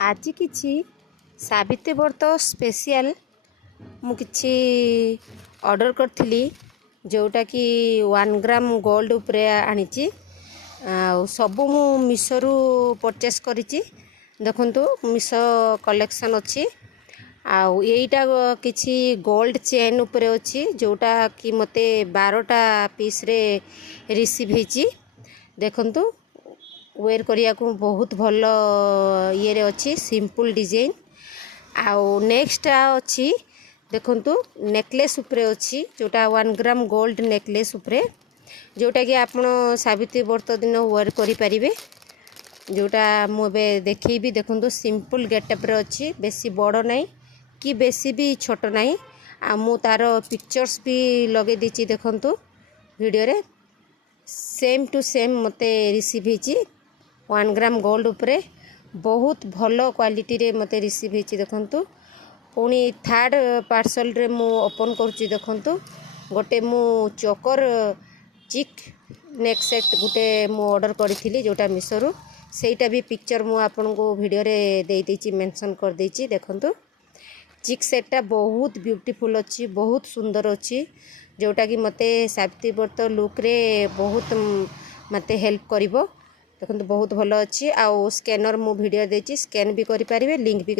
आज किछि सावित्री व्रत स्पेशल मुझे ऑर्डर करी जोटा कि 1 ग्राम गोल्ड उपरे आनी सबू मु मिशो परचेस करी देखु मिशो कलेक्शन अच्छी आईटा किछि गोल्ड चेन उपरे अच्छी जोटा कि मते 12टा पीस रे रिसीव होती देखंतु वेयर करिया को बहुत भल ये अच्छी सिंपल डिजाइन आउ नेक्स्ट अच्छी देखंतु नेकलेस उपरे अच्छी जोटा 1 ग्राम गोल्ड नेकलेस उपरे जोटा कि आपण सावित्री व्रत दिन वेयर करि परिबे जोटा मुझे देखी देखंतु सिंपल गेटअप रे अच्छी बेसी बड़ नहीं कि बेसी भी छोट नहीं आ मु तार पिक्चर्स भी लगे दीची देखंतु वीडियो रे सेम टू सेम मते रिसीव होती 1 ग्राम गोल्ड उपरे बहुत भलो क्वालिटी रे मते रिसीव होती देखंतु पुणी थर्ड पार्सल रे मु ओपन करूची देखंतु गोटे मु चोकर चिक नेक सेट गोटे मु ऑर्डर करी जोटा मिशो सेटा भी पिक्चर मु आपन को वीडियो रे दे देची मेंशन कर देची देखंतु चिक सेटा बहुत ब्यूटीफुल अच्छी बहुत सुंदर अच्छी जोटा कि मते सावित्री व्रत लुक रे बहुत मते हेल्प करिवो देखंतु बहुत भलो अच्छी आउ स्कैनर मु वीडियो देची स्कैन भी करि परिबे लिंक भी